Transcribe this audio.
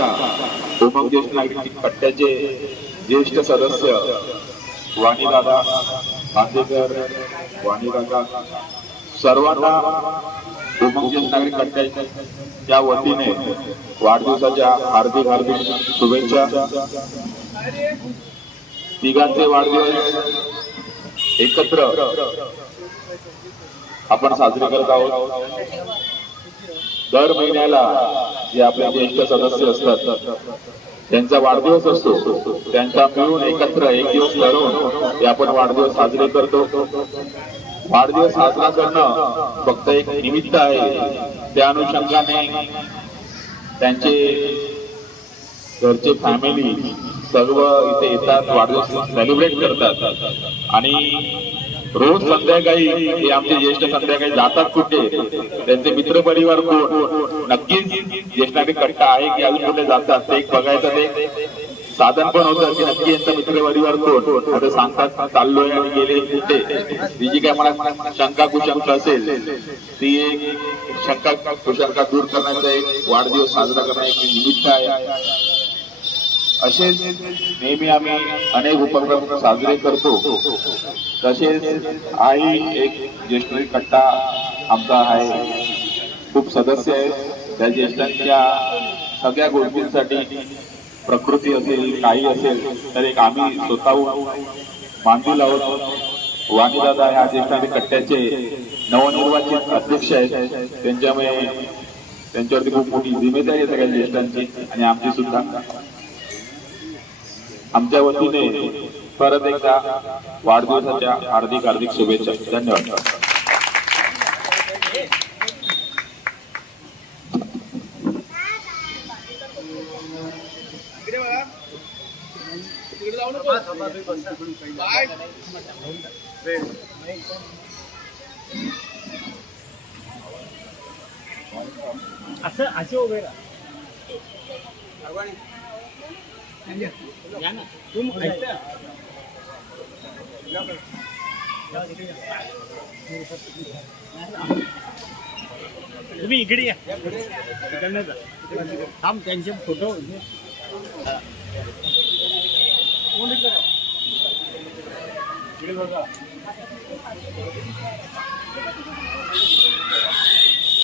कट्टा उमग ज्येष्ठ नागरिक कट्ट्याचे ज्येष्ठ सदस्य वाणीदादा बांदेकर, वाणीदादा सर्वांना उमग ज्येष्ठ नागरिक कट्ट्याच्या वतीने वाढदिवसाच्या हार्दिक हार्दिक शुभेच्छा। तिघांचे वाढदिवस एकत्र आपण साजरे करत आहोत। दर महिन्याला जे आपले ज्येष्ठ सदस्य असतात त्यांचा वाढदिवस असतो, त्यांचा मिळून एकत्र एक दिवस ठरवून हे आपण वाढदिवस साजरे करतो। वाढदिवस साजरा करणं फक्त एक निमित्त आहे, त्या अनुषंगाने त्यांचे घरचे फॅमिली सर्व इथे येतात, वाढदिवस सेलिब्रेट करतात आणि रोज संध्याकाळी हे आमचे ज्येष्ठ संध्याकाळी जातात कुठे, त्यांचे मित्र परिवार कोण, नक्कीच ज्येष्ठ नागरिक कट्टा आहे की अजून कुठे जातात ते एक बघायचं ते साधन पण होतं की नक्की यांचा मित्र परिवार कोण। आता सांगतात चाललोय आणि गेले कुठे, ती जी काय मला शंका कुशंका असेल ती एक शंका कुशंका दूर करण्याचा एक वाढदिवस साजरा करण्याचा एक निमित्त आहे। असेच नेहमी आम्ही अनेक उपक्रम साजरे करतो। तसेच आई एक ज्येष्ठ कट्टा आमचा आहे, खूप सदस्य आहेत, त्या ज्येष्ठांच्या सगळ्या गोष्टींसाठी प्रकृती असेल काही असेल तर एक आम्ही स्वतःहून बांधील आहोत। वाणीदादा ह्या ज्येष्ठ कट्ट्याचे नवनिर्वाचित अध्यक्ष आहेत, त्यांच्यामुळे त्यांच्यावरती खूप मोठी जिम्मेदारी आहे सगळ्या ज्येष्ठांची आणि आमची सुद्धा। आमच्या वतीने परत एकदा वाढदिवसाच्या हार्दिक हार्दिक शुभेच्छा। धन्यवाद। तुम्ही इकडे या, थांब त्यांचे फोटो इकडे बघा।